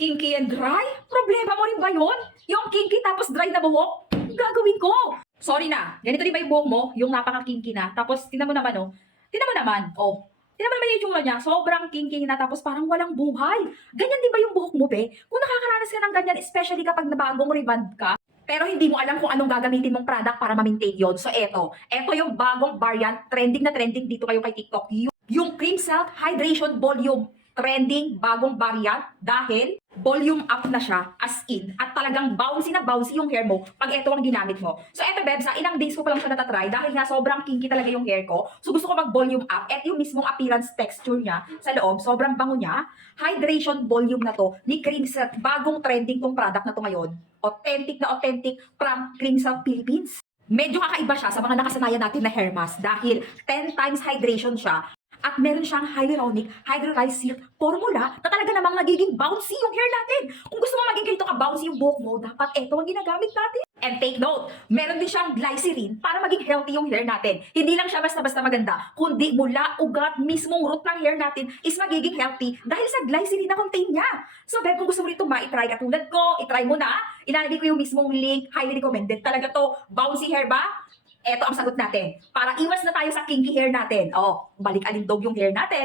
Kinky and dry? Problema mo rin ba yun? Yung kinky tapos dry na buhok? Gagawin ko. Sorry na, ganito din ba yung buhok mo? Yung napaka-kinky na. Tapos, tingnan mo naman, oh. Tingnan mo naman, oh. Tingnan mo naman yung itsura niya. Sobrang kinky na tapos parang walang buhay. Ganyan din ba yung buhok mo, be? Kung nakakaranas ka ng ganyan, especially kapag nabagong reband ka, pero hindi mo alam kung anong gagamitin mong product para ma-maintain yun. So, eto yung bagong variant, trending na trending dito kayo kay TikTok. Yung Cream Silk Hydration Volume. Trending, bagong variant dahil volume up na siya as in at talagang bouncy na bouncy yung hair mo pag ito ang ginamit mo. So eto Bebs, ilang days ko pa lang siya natatry dahil nga sobrang kinky talaga yung hair ko. So gusto ko mag-volume up at yung mismong appearance texture niya sa loob, sobrang bango niya. Hydration volume na to ni Cream Silk. Bagong trending tong product na to ngayon. Authentic na authentic from Cream Silk Philippines. Medyo kakaiba siya sa mga nakasanayan natin na hair mask dahil 10 times hydration siya. At meron siyang hyaluronic hydrolyzed silk formula na talaga namang nagiging bouncy yung hair natin. Kung gusto mo maging ganito ka-bouncy yung buhok mo, dapat ito ang ginagamit natin. And take note, meron din siyang glycerin para maging healthy yung hair natin. Hindi lang siya basta-basta maganda, kundi mula ugat, mismong root ng hair natin is magiging healthy dahil sa glycerin na contain niya. So, Beb, kung gusto mo rito ma-try katulad ko, itry mo na. Ilalagay ko yung mismong link, highly recommended. Talaga to, bouncy hair ba? Eto ang sagot natin. Para iwas na tayo sa kinky hair natin. Balik alindog yung hair natin.